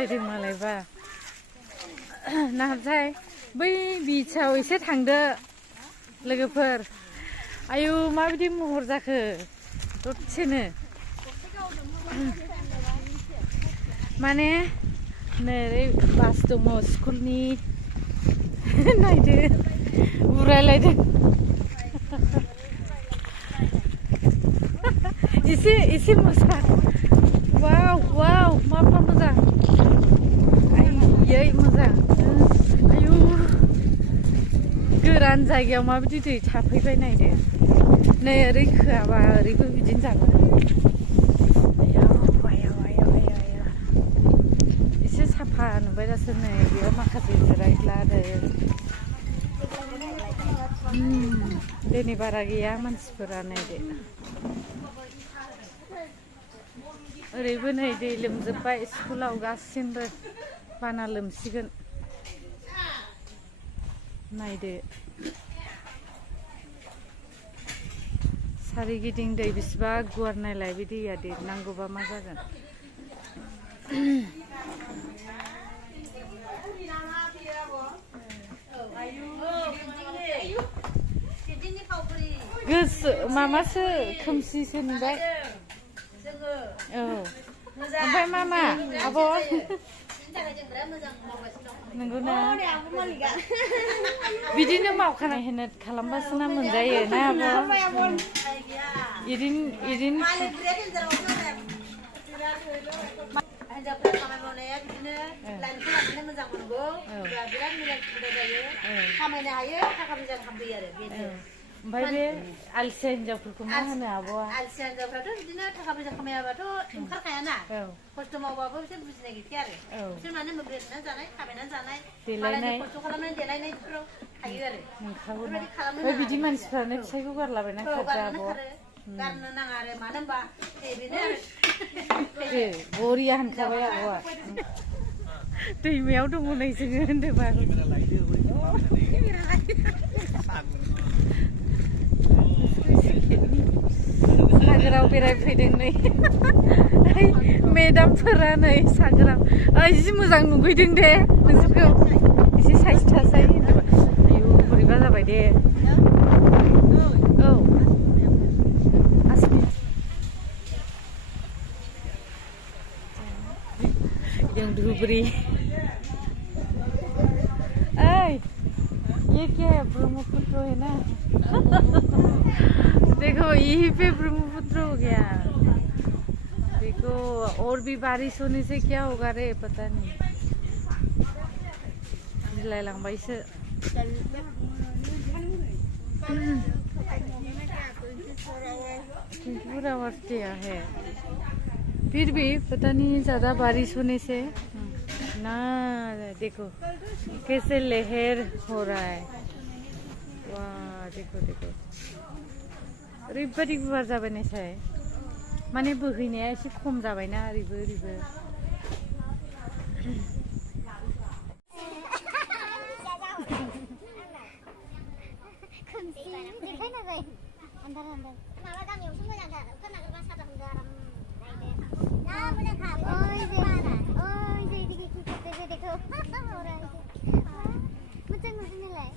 सालायदों मालायबा नाथाय बै बिचआव एसे थांदो लोगोफोर आयु माबायदि महर जाखो दसेनो माने नै बास दङ स्कुलनि नायदो उरायलायदों एसे मोजां वाव वाव मा मोजां आयै मोजां आयु गोरान जायगायाव माबायदि दै थाफैबाय नायदो नै ओरै खोआबा ओरैबो बिदिनो जागोन एसे साफा नुबाय दासो नै बेयाव माखासे जिरायग्रा आरो दिनै बारा गैया मानसिफोरा नायदो ओरैबो नै दै लोमजोब्बाय स्कुलाव गासिनबो बाना लोमसिगोन नायदो सारिगिदिं दै बेसेबा गुवार नायलाय बे दैया देरनांगौबा मा जागोन गोसो मामासो खोमसिसो नुबाय औ ओमफ्राय मामा आब' नंगौना बिदिनो मावखानाय होनो खालामबासो ना मोनजायो ना आब' इदिनो हिनजावफ्रा खामानि मावनाया बिदिनो लाइनखौ लाखिनो मोजां मोनगौ बिराद मोजां सुबिदा जायो खामायनो हायो थाखा फैसा खामायो आरो बेनो ओमफ्राय बे आलसिया हिनजावफोरखौ मा होनो आब'आ आलसिया हिनजावफ्राथ' बिदिनो थाखा फैसा खामायाबाथ' ओंखारखायाना खस्थ' मावबाबो बिसोर बुजिनाय गैखाया आरो बिसोर मानो बेरायनानै जानाय थाबायनानै जानाय देलायनाय खस्थ' खालामनानै देलायनायफोराव थायो आरो नंखागौना ओमफ्राय बिदि मानसिफ्रानो फिसायखौ गारलाबायना खारदो आब' गारनो नाङा आरो मानो होनबा बेनो आरो बरिया होनखाबाय आब'आ दैमायाव दङ नै जोङो होनदोंबा सागोराव बेरायफैदों नै मेदामफोरा नै सागोराव जि मोजां नुफैदों दे नोंसोरखौ एसे साइज थासाय होनदोंबा आयु बोरैबा जाबाय दे औ धुबरी ये क्या है ब्रह्मपुत्र है ना देखो यहीं पे ब्रह्मपुत्र हो गया देखो और भी बारिश होने से क्या होगा रे पता नहीं बिलायलांबायसो पूरा वर्तिया है फिर भी पता नहीं ज़्यादा बारिश होने से ना देखो कैसे लहर हो रहा है वाह देखो देखो ओरैबायदि गुवार जाबाय नायसाय माने बोहैनाया एसे खम जाबायना ओरैबो ओरैबो माबा गामियावसो मोजांथार अखा नागारबा साथा हमदो आराम नायदो मोजांथार ओइ जे देखो मोजां नुदों नालाय